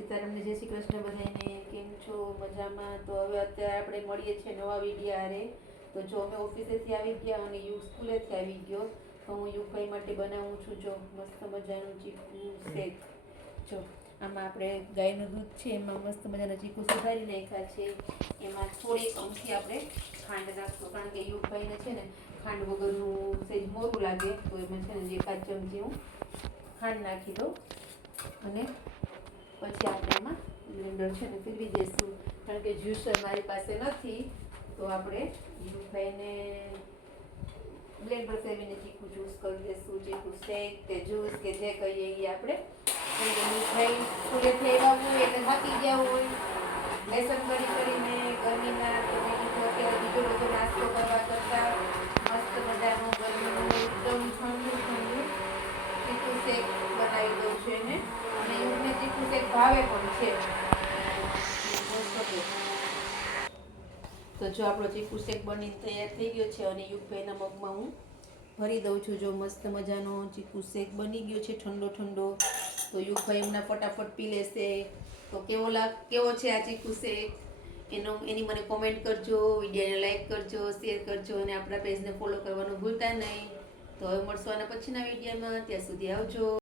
સીતારામને જય શ્રી કૃષ્ણ બધાને. કેમ છો? મજામાં? તો હવે અત્યારે આપણે મળીએ છીએ નવા વિડીયો આરે. તો જો અમે ઓફિસેથી આવી ગયા અને યુગ સ્કૂલેથી આવી ગયો, તો હું યુગભાઈ માટે બનાવું છું જો મસ્ત મજાનું ચીકુ શેક. જો આમાં આપણે ગાયનું દૂધ છે, એમાં મસ્ત મજાના ચીકુ સુધારી નાખ્યા છે. એમાં થોડીક અમથી આપણે ખાંડ નાખશું, કારણ કે યુગભાઈને છે ને ખાંડ વગરનું સહેજ મોરું લાગે, તો એમાં છે ને એકાદ ચમચી હું ખાંડ નાખી દઉં અને પછી આપણે એમાં બ્લેન્ડર છે ને ફેરવી દઈશું, કારણ કે જ્યુસર મારી પાસે નથી. તો આપણે યુગભાઈને બ્લેન્ડર ફેરવીને ચીકુ જ્યુસ કરી દઈશું, ચીકુ શેક કે જ્યુસ કે જે કહીએ એ આપણે. કારણ કે યુગભાઈ સ્કૂલેથી આવ્યા હોય એટલે થાકી ગયા હોય લેસન કરીને ગરમીના, તો મેં કીધું અત્યારે બીજો બધો નાસ્તો કરવા કરતાં મસ્ત મજાનું ગરમીનું એકદમ ઠંડુ ઠંડુ ચીકુ શેક બનાવી દઉં છું એને. અને યુગને ચીકુ શેક ભાવે પણ છે. તો જો આપણો ચીકુ શેક બનીને તૈયાર થઈ ગયો છે અને યુગભાઈના મગમાં હું ભરી દઉં છું. જો મસ્ત મજાનો ચીકુ શેક બની ગયો છે ઠંડો ઠંડો. તો યુગભાઈ એમના ફટાફટ પી લેશે. તો કેવો છે આ ચીકુ શેક એની મને કોમેન્ટ કરજો, વિડીયોને લાઈક કરજો, શેર કરજો અને આપણા પેજને ફોલો કરવાનું ભૂલતા નહીં. તો હવે મળશું આના પછીના વિડીયોમાં. ત્યાં સુધી આવજો.